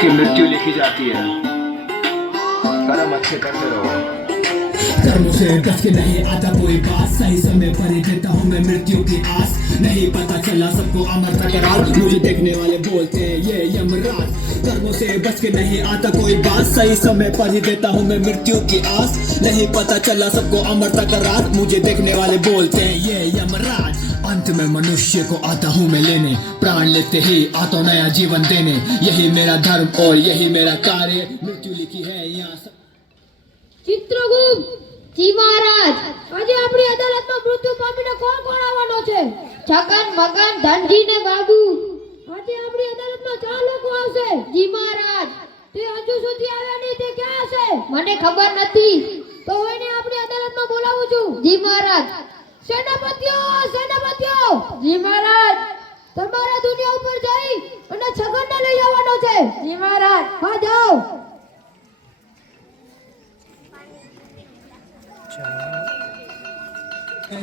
उसकी मृत्यु लिखी जाती है। कर्म अच्छे करते रहो। कर्मों से बच के नहीं आता कोई बात, सही समय पर ही देता हूँ मैं मृत्यु की आस। नहीं पता चला सबको अमर का करार, मुझे देखने वाले बोलते हैं ये यमराज। कर्मों से बच के नहीं आता कोई बात, सही समय पर ही देता हूँ मैं मृत्यु की आस। नहीं पता चला सबको अमरता का राज, मुझे देखने वाले बोलते हैं ये यमराज। अंत में मनुष्य को आता हूँ मैं लेने, प्राण लेते ही आता नया जीवन देने। यही मेरा धर्म और यही मेरा कार्य, मृत्यु लिखी है यहाँ। ચિત્રગુપ્ત જી મહારાજ, આજે આપણી અદાલતમાં મૃત્યુ પામીને કોણ કોણ આવવાનો છે? છગન, મગન, ધનજી ને બાબુ. આજે આપણી અદાલતમાં 4 લોકો આવશે. જી મહારાજ, તે હજુ સુધી આવ્યા નહીં, તે ક્યાં હશે? મને ખબર નથી. તો એને આપણી અદાલતમાં બોલાવું છું. જી મહારાજ. સેનાપતિઓ, સેનાપતિઓ. જી મહારાજ. તમારે દુનિયા ઉપર જઈ અને છગનને લઈ આવવાનો છે. જી મહારાજ. હા, જાઓ.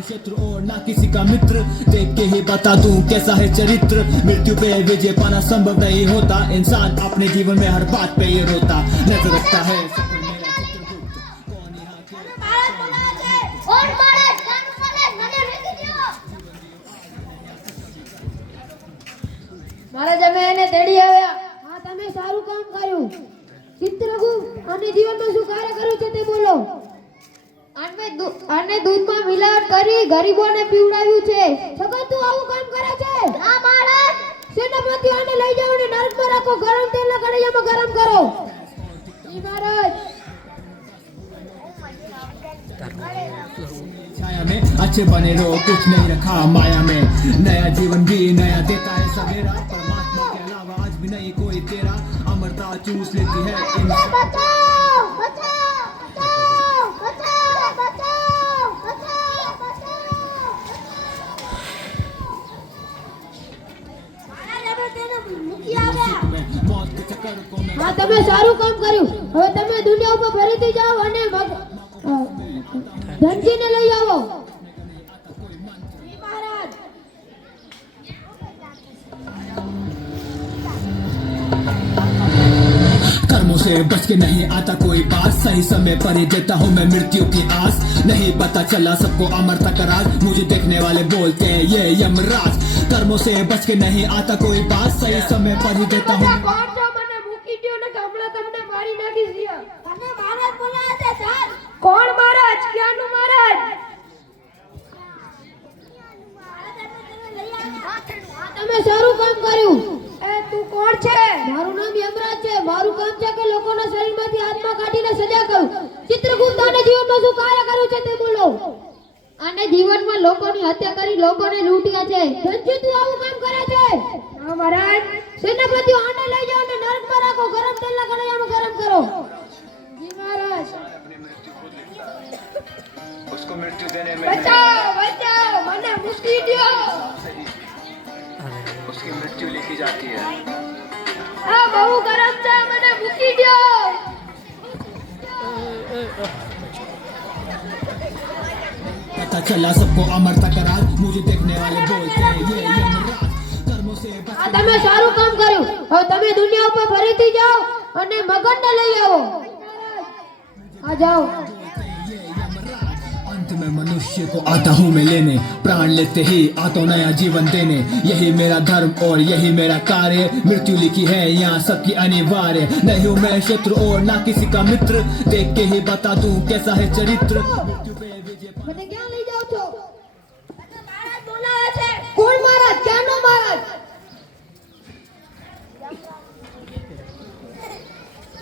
शत्रु और ना किसी का मित्र, देख के ही बता दूं कैसा है चरित्र। मृत्यु पे विजय पाना संभव नहीं होता, इंसान अपने जीवन में हर बात पे ये रोता। नजर रखता है મહારાજ, અમે એને તેડી આવ્યા. હા, તમે સારું કામ કર્યું. ચિત્રગુપ્ત, આને જીવનમાં શું કાર્ય કર્યું છે તે બોલો. આને દૂધમાં મિલાવટ કરી ગરીબોને પીવડાવ્યું છે. છગન, તું આવું કામ કરે છે? ના મહારાજ. સેનાપતિ, આને લઈ જાઓ અને નરકમાં રાખો. ગરમ તેલના કઢાઈમાં ગરમ કરો. જી મહારાજ. छाया में अच्छे बने रहो, कुछ नहीं रखा माया में। नया जीवन भी नया देता है सवेरा, परमात्मा के अलावा आज भी नहीं कोई तेरा। अमरता चूस लेती है बचाओ, बचाओ, बचाओ, बचाओ, बचाओ, बचाओ. मौत के चक्कर को मैं હા, તમે સારું કામ કર્યું. હવે તમે દુનિયા ઉપર ફરીથી જાઓ અને ધનજીને લઈ આવો. મહારાજ. कर्मों से बच के नहीं आता कोई बात, सही समय पर ही देता हूँ मैं मृत्यु की आस। नहीं पता चला सबको अमरता का राज, मुझे देखने वाले बोलते हैं ये यमराज। कर्मों से बच के नहीं आता कोई बात, सही समय पर ही देता हूँ। કોણ છો? મને મૂકી દ્યો ને હમણાં તમને મારી નાખીશ. તને મહારાજ બોલાવે છે. ચાલ. કોણ મહારાજ? ક્યાંનું મહારાજ? તમે સારું કામ કર્યું. એ તું કોણ છે? મારું નામ યમરાજ છે. મારું કામ છે કે લોકોના શરીરમાંથી આત્મા કાઢીને સજા કરું. ચિત્રગુપ્ત, આને જીવનમાં શું કાર્ય કર્યું છે તે બોલો. આને જીવનમાં લોકોની હત્યા કરી લોકોને લૂંટ્યા છે. ધનજી, તું આવું કામ કરે છે? હા મહારાજ. સેનાપતિઓ, આને લઈ જાઓ અને નરકમાં રાખો. ગરમ તેલના કઢાઈમાં ગરમ કરો. જી મહારાજ. उसको मृत्यु देने में બચાઓ, બચાઓ, મને મુક્તિ દ્યો. उसकी मृत्यु लिखी जाती है। આ બહુ ગરમ છે, મને મૂકી દ્યો. पता चला सबको अमरता का राज, मुझे देखने वाले बोलते हैं ये यमराज। कर्मों से बच આ તમે સારું કામ કર્યું. હવે તમે દુનિયા ઉપર ફરીથી જાઓ અને મગનને લઈ આવો. આ જાઓ. अंत में मनुष्य को आता हूँ मैं लेने, प्राण लेते ही आता नया जीवन देने। यही मेरा धर्म और यही मेरा कार्य, मृत्यु लिखी है यहाँ सबकी अनिवार्य। नहीं हूँ मैं शत्रु और ना किसी का मित्र, देख के ही बता दूं कैसा है चरित्र। मृत्यु पे विजय મને ક્યાં લઈ જાઓ છો? મને મહારાજ બોલાવે છે. કોણ મહારાજ? ક્યાંનો મહારાજ?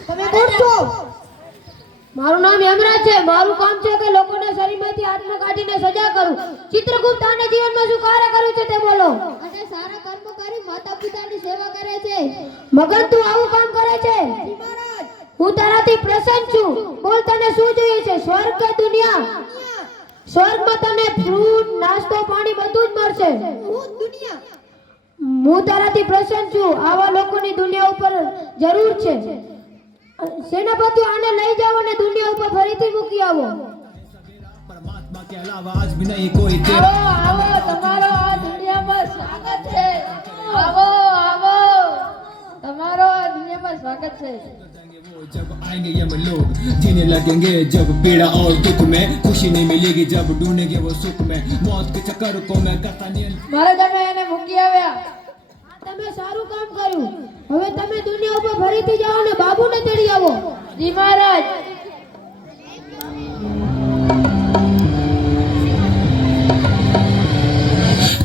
તમે કોણ છો? મારું નામ યમરાજ છે. મારું કામ છે કે લોકોના શરીરમાંથી આત્મા કાઢીને સજા કરું. ચિત્રગુપ્ત, આને જીવનમાં શું કાર્ય કર્યું છે તે બોલો. અને સારા કર્મ કરી માતા પિતાની સેવા કરે છે. મગન, તું આવું કામ કરે છે? મહારાજ. હું તારાથી પ્રસન્ન છું. બોલ, તને શું જોઈએ છે? સ્વર્ગ કે દુનિયા? સ્વર્ગમાં તને ફ્રૂટ, નાસ્તો, પાણી બધું જ મળશે. દુનિયા. હું તારાથી પ્રસન્ન છું. આવા લોકોની દુનિયા ઉપર જરૂર છે. सेनापति, आने लई जाओ ने दुनिया ऊपर फरीथी मूकी आवो. परमात्मा के अलावा आज भी नहीं कोई तेरा। आओ आओ, તમારો આ દુનિયામાં સ્વાગત છે. આવો આવો. તમારો આ દુનિયા પર સ્વાગત છે वो जब आएंगे यम लोग जीने लगेंगे जब पीड़ा और दुख में खुशी नहीं मिलेगी जब ढूंढेंगे वो सुख में मौत के चक्कर को मैं करता नहीं મારે તમે એને મૂકી આવ્યા તમે સારું કામ કર્યું હવે તમે દુનિયા ઉપર ફરીથી જાઓ ને બાબુને તેડી આવો જી મહારાજ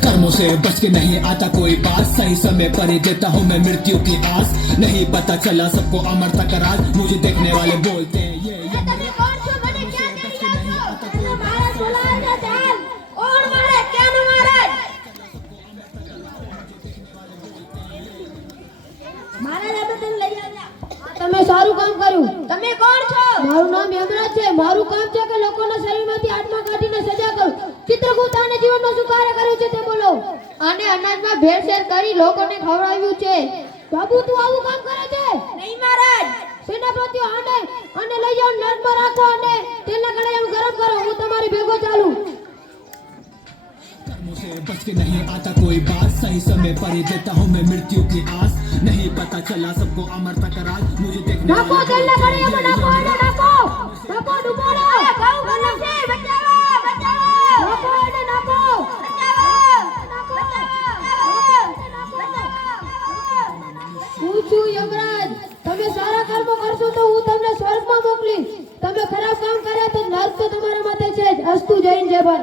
कर्मों से बच के नहीं आता कोई पास सही समय पर ही देता हूँ मैं मृत्यु की आस नहीं पता चला सबको अमरता का राज मुझे देखने वाले बोलते हैं ये તમે કોણ છો મને ક્યાં તેડી આવ્યો તને મહારાજ બોલાવે છે ચાલ કોણ મારે કેમ મહારાજ મહારાજ આપણે તને લઈ આવ્યા તમે સારું કામ કર્યું તમે કોણ છો મારું નામ યમરાજ છે મારું કામ છે કે લોકોના શરીરમાંથી આત્મા કાઢીને સજા કરું ચિત્રગુપ્ત આને જીવનમાં શું કાર્ય કર્યું છે તે બોલો આને અનાજમાં ભેળસેળ કરી લોકોને ખવડાવ્યું છે બાબુ તું આવું કામ કરે છે નહીં મહારાજ સેનાપતિઓ આને લઈ જાઓ નર્કમાં રાખો અને તેલના કડાઈમાં ગરમ કરો હું તમારી ભેગો ચાલું कर्मों से बच के नहीं आता कोई बात सही समय पर ही देता हूँ मैं मृत्यु की आस नहीं पता चला सबको अमरता का राज मुझे देखने નાખો તેલના કડાઈમાં નાખો અને નાખો નાખો ડૂબોડો બહુ ગરમ છે બચાવો બચાવો નાખો અને નાખો હું છું યમરાજ તમે સારા કર્મો કરશો તો હું તમને સ્વર્ગમાં મોકલીશ તમે ખરાબ કામ કર્યા તો નર્ક તો તમારા માથે છે જ અસ્તુ જૈન જય ભર